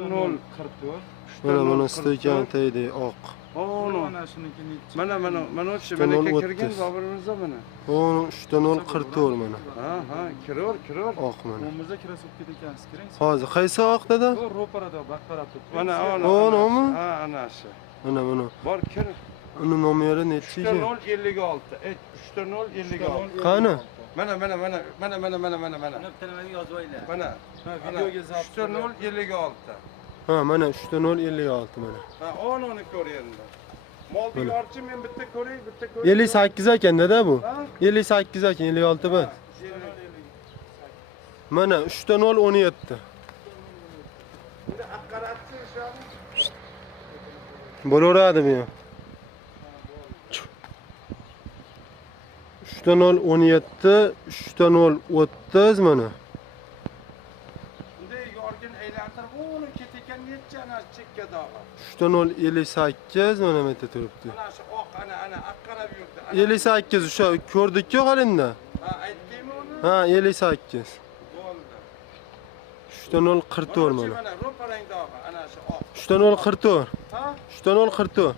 0 44. Mana bunisi ekan teydi oq. Mana shuniki nechi? Mana shu Shundan menga o'ttiz. kirgan Boburimizni mana. Onu 3'ten 10 44 mana. Ha, kiror. Oq mana. O'mizda kirasib ekansiz kiring. Hozir qaysi oq dada? Bu ro'parada baqarab turibdi. Mana Onu. Ha, ana shu. Mana. Bor kir. Uni nomeri nechi? 0 56. 0 56. Qani? Mana. Telefonga yozib oylar. Mana. Videoga zapt 0 56. Ha, mana 3'ten 10 56 mana. Ha, onu ko'ryapman. Molni yorchi men bitta ko'ray. 58 ekan dada bu. Ha? 58 ekan 56 emas. Mana 3'ten 10 17. Endi aqaratchi shuni. Bo'laveradi bu. 3'ten 10 17, 3'ten 10 30 mana. Bunday yorgin aylantirib, uni ketekan necha ana chekka dog'i. 3'ten 10 58 mana meta turibdi. Ana shu oq ana aqarab yurdi. 58 o'sha ko'rdik-ku qolinda. Ha, aytdingmi uni? Ha, 58. Bo'ldi. 3'ten 10 44 mana. Mana ro'parang dog'i ana shu oq. 3'ten 10 44. Ha? 3'ten 10 44.